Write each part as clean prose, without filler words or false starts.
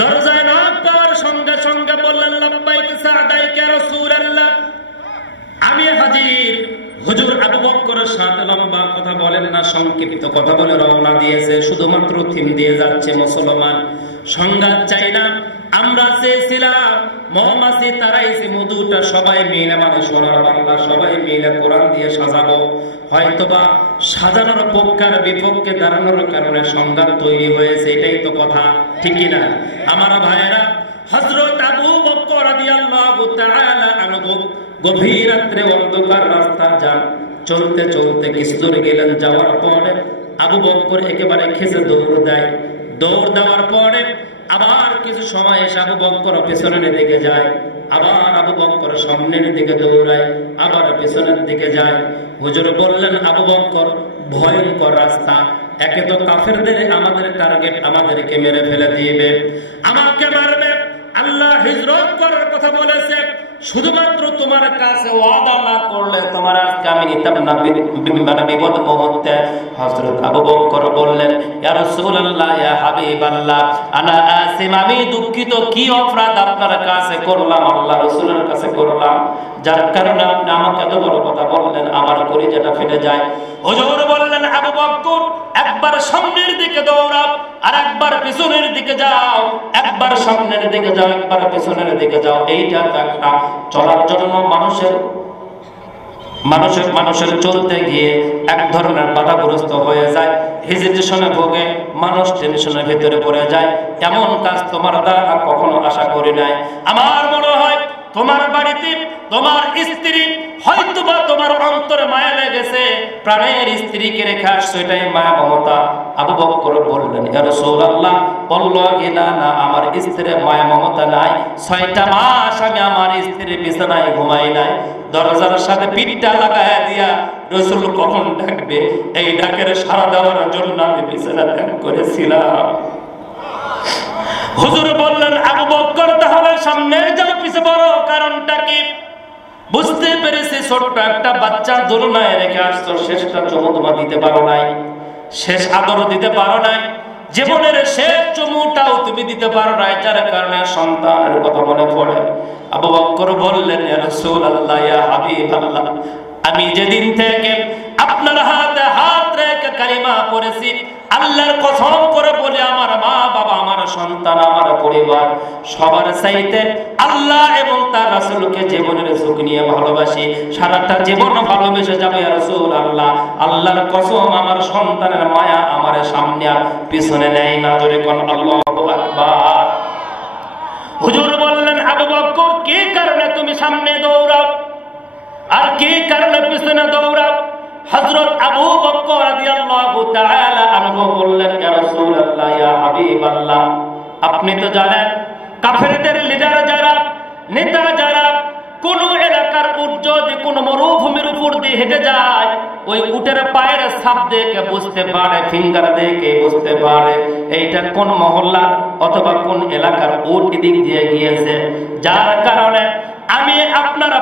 দরজায় নক পাওয়ার সঙ্গে সঙ্গে বললেন, লাব্বাইক সাদাইক ইয়া রাসূলুল্লাহ, আমি হাজির। হুজুর আবু বকরের সাথে লম্বা কথা বলেন না, সংক্ষিপ্ত কথা বলে রওনা দিয়েছে, শুধুমাত্র থিম দিয়ে যাচ্ছে মুসলমান, সংঘাত চাই না। আমরা চেয়েছিলাম মৌমাছি তারাইছে মধুটা সবাই মিলে, মানে সোনার বাংলা সবাই মিলে কোরআন দিয়ে সাজাবো, হয়তোবা সাজানোর পক্ষের বিপক্ষে দাঁড়ানোর কারণে সংঘাত তৈরি হয়েছে, এটাই তো কথা, ঠিক কিনা আমার ভাইয়েরা? হযরত আবু বকর রাদিয়াল্লাহু তাআলা আনহু গভীর রাত্রে অন্ধকার রাস্তা যান, চলতে চলতে কিছু দূর গেলেন, যাওয়ার পরে আবু বকর একেবারে খেসে দৌড় দেয়। দৌড় দেওয়ার পরে আবার কিছু সময় এসে আবু বকর পেছনের দিকে যায়, আবার আবু বকর সামনের দিকে দৌড়ায়, আবার পেছনের দিকে যায়। হুজুর বললেন, আবু বকর ভয়ঙ্কর রাস্তা, একে তো কাফেরদের আমাদের টার্গেট, আমাদেরকে মেরে ফেলে দিবে, আমাকে মারবে, আল্লাহ হিজরত করার কথা বলেছে, শুধুমাত্র তোমার কাছে ওয়াদা না করলে তোমার আজকে আমি নিতাম না বিপদ মুহূর্তে। হযরত আবু বকর বললেন, ইয়া রাসূলুল্লাহ, ইয়া হাবিবাল্লাহ, আনা আসিম, আমি দুঃখিত, কি অপরাধ আপনার কাছে করলাম, আল্লাহ রাসূলের কাছে করলাম, যার কারণে আপনি আমাকে এত বড় কথা বললেন, আমার কলিজাটা ফেটে যায়। হুজুর বললেন, আবু বকর একবার সামনের দিকে দৌড়াও, আর একবার পিছনের দিকে যাও, একবার সামনের দিকে যাও, একবার পিছনের দিকে যাও। এইটা তো একটা চলার জন্য মানুষের চলতে গিয়ে এক ধরনের বাধাগ্রস্ত হয়ে যায়, হেজিটেশনে ভোগে, মানুষ টেনশনের ভিতরে পড়ে যায়। এমন কাজ তোমার দ্বারা কখনো আশা করি নাই। আমার মনে হয় তোমার বাড়িতে তোমার স্ত্রী হয়তোবা তোমার অন্তরে মায়া লেগেছে, প্রাণের স্ত্রীকে রেখে আসছো, এটাই মায়া মমতা। আবু বকর বললেন, ইয়া রাসূলুল্লাহ, ওয়াল্লাহি না, আমার স্ত্রীর মায়া মমতা নাই, 6টা মাস আমি আমার স্ত্রীর বিছানায় ঘুমাই নাই, দরজার সাথে পিঠটা লাগায়া দিয়া রাসূল কখন ডাকবে এই ডাকের সাড়া দেওয়ার জন্য আমি বিছানা ত্যাগ করেছিলাম। হুজুর বললেন, আবু বকর তাহলে সামনে যাও, পিছে বড় কারণটা কি? বুঝতে পেরেছি, ছোট্ট একটা বাচ্চা দোলনায় রেখে আসছো, শেষটা চুমু তোমার দিতে পারো নাই, শেষ আদরও দিতে পারো নাই, জীবনের শেষ চুমুটাও তুমি দিতে পারো নাই, যার কারণে সন্তানের কথা মনে পড়ে। আবু বকর বললেন, ইয়া রাসূলুল্লাহ, ইয়া হাবিবাল্লাহ, আমি যেদিন থেকে আপনার হাতে হাত রেখে কালিমা পড়েছি, আল্লাহর কসম করে বলে আমার মা বাবা, আমার সন্তান, আমার পরিবার সবার চাইতে আল্লাহ এবং তার রাসূলকে জীবনের সুখ নিয়ে ভালোবাসি, সারাটা জীবন ভালোবেসে যাবে ইয়া রাসূলুল্লাহ। আল্লাহর কসম, আমার সন্তানের মায়া আমার সামনে আর পিছনে নেই না, জোরে কোন আল্লাহু আকবার। হুজুর বললেন, আবু বকর, কি কারণে তুমি সামনে দৌড়াও আর কি কারণে পিছনে দৌড়াও? হযরত আবু বকর রাদিয়াল্লাহু তাআলা আনহু বললেন, ইয়া রাসূলুল্লাহ, ইয়া হাবিবাল্লাহ, আপনি তো জানেন কাফেরদের লিডার যারা, নেতা যারা, কোন এলাকার উট যদি কোন মরুভূমির উপর দিয়ে হেঁটে যায়, ওই উটের পায়ের ছাপ দেখে বুঝতে পারে, ফিঙ্গার দেখে বুঝতে পারে এইটা কোন মহল্লা অথবা কোন এলাকার উট এদিক দিয়ে গিয়েছে। যার কারণে আমি আপনার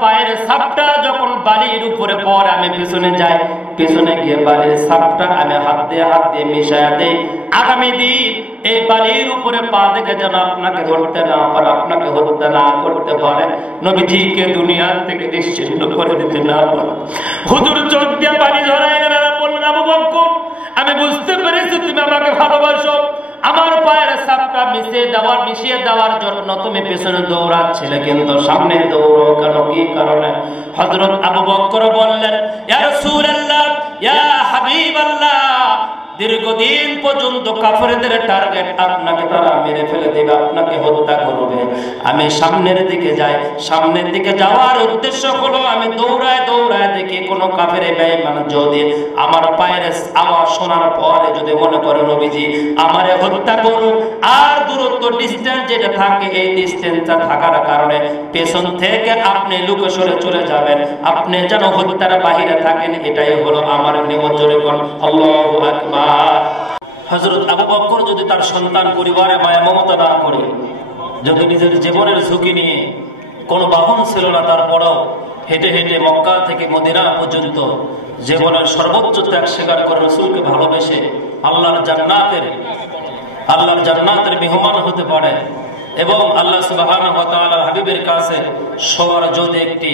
পায়ের ছাপটা যখন বালির উপরে পড়ে, আমি পিছনে যাই, পিছনে গিয়ে বালির ছাপটা আমি হাত দিয়ে মিশায়া দেই, আগামী দিন এই বালির উপরে পা দেখে যেন আপনাকে ধরতে না পারে, আপনাকে হত্যা না করতে পারে, নবীজিকে দুনিয়া থেকে নিশ্চিহ্ন করে দিতে না পারে। হুজুর চোখ দিয়ে পানি ঝরায় বললেন, আবু বকর, আমি বুঝতে পেরেছি তুমি আমাকে ভালোবাসো, আমার পায়ের ছাপটা মিশিয়ে দেওয়ার জন্য তুমি পেছনে দৌড়াচ্ছিলে, কিন্তু সামনে দৌড়ো কেন, কি কারণে? হযরত আবু বকর বললেন, ইয়া রাসূলুল্লাহ, ইয়া হাবিবাল্লাহ, দীর্ঘদিন পর্যন্ত কাফেরদের টার্গেট আপনাকে তারা মেরে ফেলে দেবে, আপনাকে হত্যা করবে। আমি সামনের দিকে যাই, সামনের দিকে যাওয়ার উদ্দেশ্য হলো আমি দৌড়ায় দেখি কোনো কাফের বেঈমান যদি আমার পায়ের আওয়াজ শোনার পরে যদি মনে করে নবীজি আমারে হত্যা করুন, আর দূরত্ব ডিসটেন্স যেটা থাকে, এই ডিসটেন্সটা থাকার কারণে পেছন থেকে আপনি লুকে সরে চলে যাবেন, আপনি যেন হত্যার বাহিরে থাকেন, এটাই হলো আমার নিয়ম। জোরে কোন আল্লাহু আকবার। হযরত আবু বকর যদি তার সন্তান পরিবারে মায়া মমতা না করে, যদি নিজের জীবনের ঝুঁকি নিয়ে, কোনো বাহন ছিল না, তারপরেও হেঁটে হেঁটে মক্কা থেকে মদিনা পর্যন্ত জীবনের সর্বোচ্চ ত্যাগ স্বীকার করে রাসূলকে ভালোবেসে আল্লাহর জান্নাতের আল্লাহর জান্নাতের মেহমান হতে পারে এবং আল্লাহ সুবহানাহু ওয়া তাআলা হাবিবের কাছে সবার যদি একটি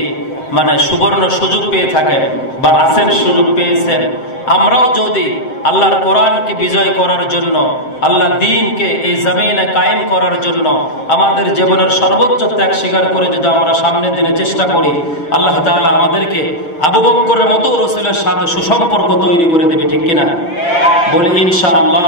সুবর্ণ সুযোগ পেয়ে থাকেন বা আসেন, সুযোগ পেয়েছেন, আমরাও যদি আল্লাহর কোরআনকে বিজয় করার জন্য, আল্লাহ দ্বীনকে এই জমিনে কায়েম করার জন্য আমাদের জীবনের সর্বোচ্চ ত্যাগ স্বীকার করে যদি আমরা সামনের দিনে চেষ্টা করি, আল্লাহ তাআলা আমাদেরকে আবু বকরের মতো রাসূলের সাথে সুসম্পর্ক তৈরি করে দেবে, ঠিক কিনা? বলি ইনশাআল্লাহ।